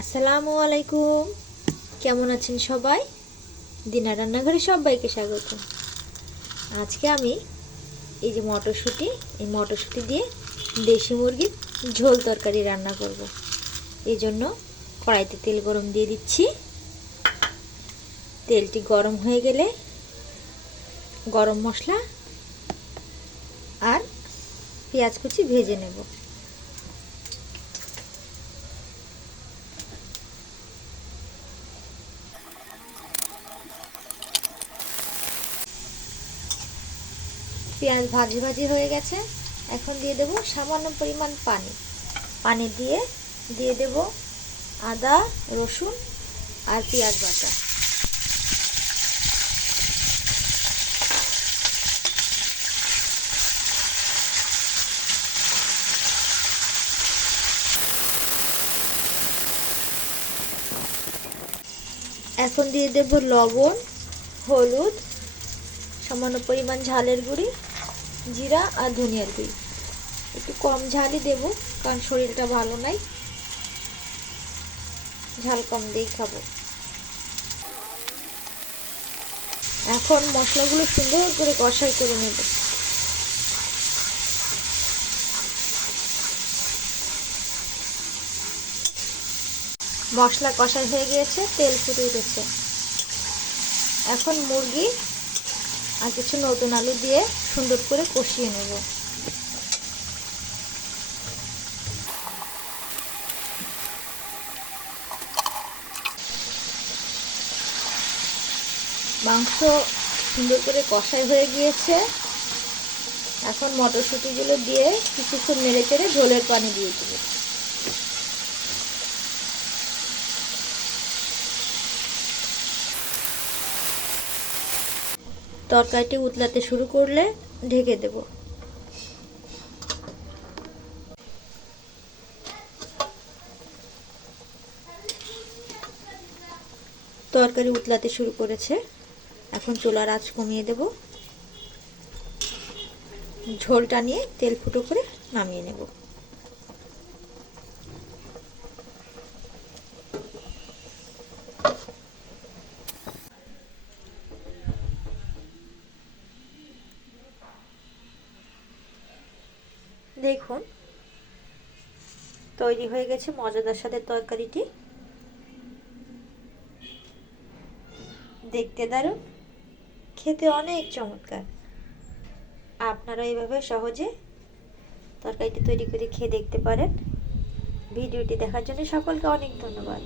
আসসালামু আলাইকুম। কেমন আছেন সবাই? দিনা রান্নাঘরে সবাইকে স্বাগত। আজকে আমি এই যে মটরশুঁটি, এই মটরশুঁটি দিয়ে দেশি মুরগির ঝোল তরকারি রান্না করব। এই জন্য কড়াইতে তেল গরম দিয়ে দিচ্ছি। তেলটি গরম হয়ে গেলে গরম মশলা আর পেঁয়াজ কুচি ভেজে নেব। পেঁয়াজ ভাজি ভাজি হয়ে গেছে। এখন দিয়ে দেব সামান্য পরিমাণ পানি। পানি দিয়ে দিয়ে দেব আদা, রসুন আর পেঁয়াজ বাটা। এখন দিয়ে দেব লবণ, হলুদ সামান্য পরিমাণ ঝালের গুঁড়ি, জিরা আর ধনিয়ার গুঁড়ি। একটু কম ঝালই দেব, কারণ শরীরটা ভালো নাই। ঝাল কম দিয়েই খাব। এখন মশলাগুলো সুন্দর করে কষাই করে নেব। মশলা কষাই হয়ে গিয়েছে, তেল ফুটে উঠেছে। এখন মুরগি আর কিছু নতুন আলু দিয়ে সুন্দর করে কষিয়ে নেব। মাংস সুন্দর করে কষাই হয়ে গিয়েছে। এখন মটরশুঁটিগুলো দিয়ে কিছুক্ষণ নেড়ে চেড়ে ঝোলের পানি দিয়ে দেবো। তরকারিটি উতলাতে শুরু করলে ঢেকে দেব। তরকারি উতলাতে শুরু করেছে। এখন চুলার আঁচ কমিয়ে দেব। ঝোলটা নিয়ে তেল ফুটো করে নামিয়ে নেব। দেখুন। তৈরি হয়ে গেছে মজাদার সাথে তরকারিটি। দেখতে দারুণ। খেতে অনেক চমৎকার। আপনারা এইভাবে সহজে তরকারিটি তৈরি করে খেয়ে দেখতে পারেন। ভিডিওটি দেখার জন্য সকলকে অনেক ধন্যবাদ।